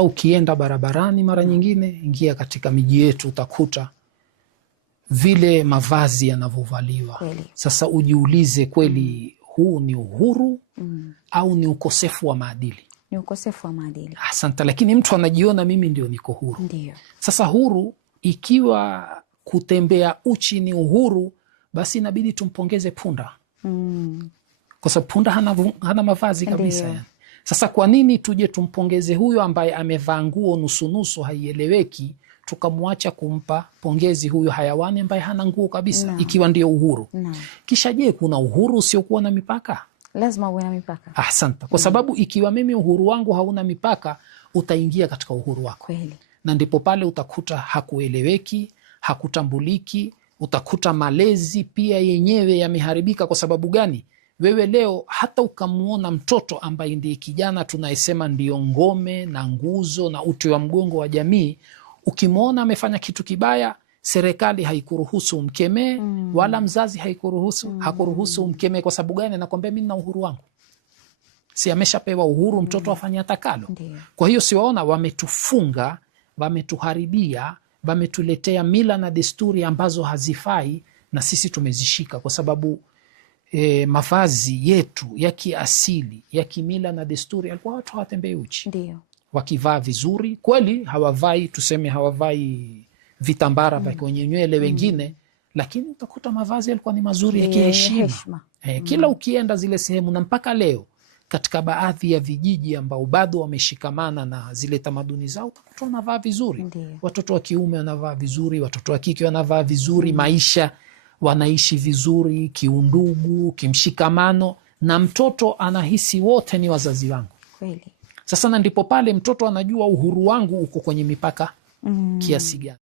hata ukienda barabarani mara nyingine, ingia katika miji yetu, utakuta vile mavazi yanavyovaliwa. Sasa ujiulize, kweli huu ni uhuru au ni ukosefu wa maadili? Ni ukosefu wa maadili. Asante. Lakini mtu anajiona mimi ndio niko huru. Ndiyo. Sasa huru, ikiwa kutembea uchi ni uhuru, basi inabidi tumpongeze punda. Kwa sababu punda hana mavazi kabisa yani. Sasa kwa nini tuje tumpongeze huyo ambaye amevaa nguo nusunusu haieleweki, tukamwacha kumpa pongezi huyo hayawani ambaye hana nguo kabisa, ikiwa ndio uhuru? Kisha je, kuna uhuru usiokuwa na mipaka? Lazima uwe na mipaka. Asante. Kwa sababu ikiwa mimi uhuru wangu hauna mipaka, utaingia katika uhuru wako. Kweli. Na ndipo pale utakuta hakueleweki, hakutambuliki, utakuta malezi pia yenyewe yameharibika. Kwa sababu gani? Wewe leo hata ukamuona mtoto ambaye ndiye kijana tunayesema ndiyo ngome na nguzo na uti wa mgongo wa jamii, ukimwona amefanya kitu kibaya, serikali haikuruhusu umkemee, wala mzazi hakuruhusu umkemee. Kwa sababu gani? Nakwambia mimi na uhuru wangu. Si ameshapewa uhuru mtoto afanye atakalo. Kwa hiyo siwaona wametufunga, wametuharibia, wametuletea mila na desturi ambazo hazifai, na sisi tumezishika. Kwa sababu mavazi yetu ya kiasili ya kimila na desturi, alikuwa watu hawatembei uchi. Wakivaa vizuri kweli, hawavai vitambara vya kwenye nywele wengine, lakini utakuta mavazi yalikuwa ni mazuri ya kiheshima. Kila ukienda zile sehemu, na mpaka leo katika baadhi ya vijiji ambao bado wameshikamana na zile tamaduni zao, utakuta wanavaa vizuri. Watoto wa kiume wanavaa vizuri, watoto wa kike wanavaa vizuri. Maisha wanaishi vizuri, kiundugu, kimshikamano, na mtoto anahisi wote ni wazazi wangu. Sasa na ndipo pale mtoto anajua uhuru wangu uko kwenye mipaka kiasi gani.